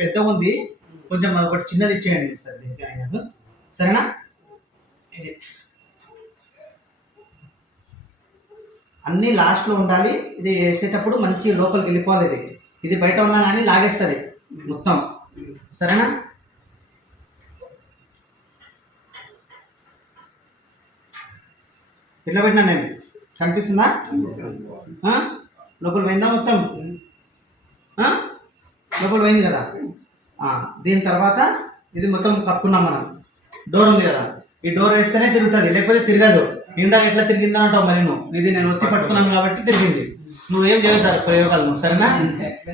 పెద్దగా ఉంది, కొంచెం ఒకటి చిన్నది ఇచ్చేయండి సార్ దీనికి ఆయనకు, సరేనా? ఇది అన్నీ లాస్ట్లో ఉండాలి. ఇది వేసేటప్పుడు మంచి లోపలికి వెళ్ళిపోవాలి. ఇది ఇది బయట ఉన్నా కానీ లాగేస్తుంది మొత్తం, సరేనా? ఎట్లా పెట్టినా నేను కనిపిస్తుందా? లోపల పోయిందా మొత్తం? లోపల పోయింది కదా. దీని తర్వాత ఇది మొత్తం కప్పుకున్నాం మనం. డోర్ ఉంది కదా, ఈ డోర్ వేస్తేనే తిరుగుతుంది, లేకపోతే తిరగదు. ఇందాక ఎట్లా తిరిగిందా అంటావు మరి నువ్వు. ఇది నేను ఒత్తి పట్టుకున్నాను కాబట్టి తిరిగింది. నువ్వేం చేయగలరు ప్రయోగాలు నువ్వు, సరేనా?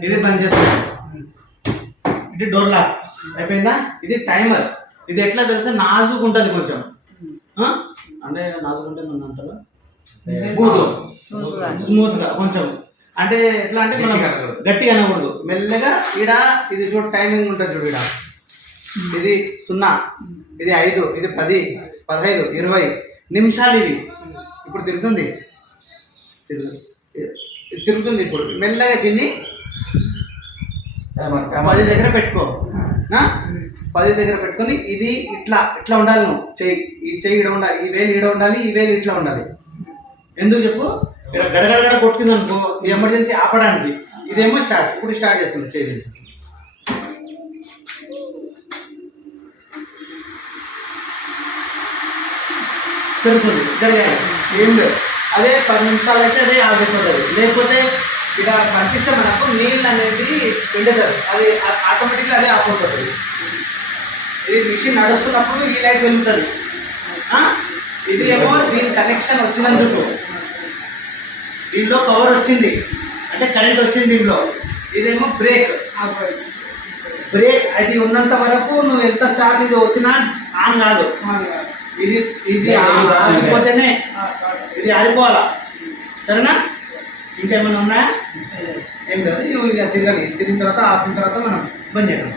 ఇది పని చేస్తుంది. ఇది డోర్ లాక్ అయిపోయిందా? ఇది టైమర్. ఇది ఎట్లా తెలుసా, నాజుకు ఉంటుంది కొంచెం, అంటే నాజుకు ఉంటే నన్ను అంటారు స్మూత్ గా కొంచెం. అంటే ఎట్లా అంటే మనం గట్టిగా అనకూడదు, మెల్లగా. ఈడ ఇది చూడు టైమింగ్ ఉంటుంది చూడు. ఈడ ఇది 0, ఇది 5, ఇది 10, 15, 20 నిమిషాలు. ఇవి ఇప్పుడు తిరుగుతుంది. ఇప్పుడు మెల్లగా దీన్ని 10 దగ్గర పెట్టుకో. 10 దగ్గర పెట్టుకొని ఇది ఇట్లా ఉండాలి. నువ్వు ఈ చెయ్యి ఈడ ఉండాలి, ఈ వేలు ఈడ ఉండాలి, ఈ వేలు ఇట్లా ఉండాలి. ఎందుకు చెప్పు? గడగడ కొట్టుకుంది అనుకో, ఈ ఎమర్జెన్సీ ఆపడానికి. ఇదేమో స్టార్ట్. ఇప్పుడు స్టార్ట్ చేస్తుంది చెయ్యి తిరుగుతుంది. జరగాలి ఏం లేదు. అదే 10 నిమిషాలు అయితే అదే ఆగిపోతుంది. లేకపోతే ఇలా కనిపిస్తే మనకు నీళ్ళు అనేది పిండుతుంది, అది ఆటోమేటిక్గా అదే ఆగిపోతుంది. ఇది మిషన్ నడుస్తున్నప్పుడు ఈ లైట్ వెళ్తుంది. ఇది ఏమో దీని కనెక్షన్ వచ్చినందుకు దీంట్లో పవర్ వచ్చింది, అంటే కరెంట్ వచ్చింది దీంట్లో. ఇదేమో బ్రేక్. అది ఉన్నంత వరకు నువ్వు ఎంత స్టార్ట్ ఇది వచ్చినా ఆన్ కాదు. ఇది ఆగిపోతేనే ఇది ఆగిపోవాలా, సరేనా? ఇంకేమైనా ఉన్నాయా? ఏం లేదు. ఇక తిరిగిన తర్వాత ఆపిన తర్వాత మనం బంద్ చేద్దాం.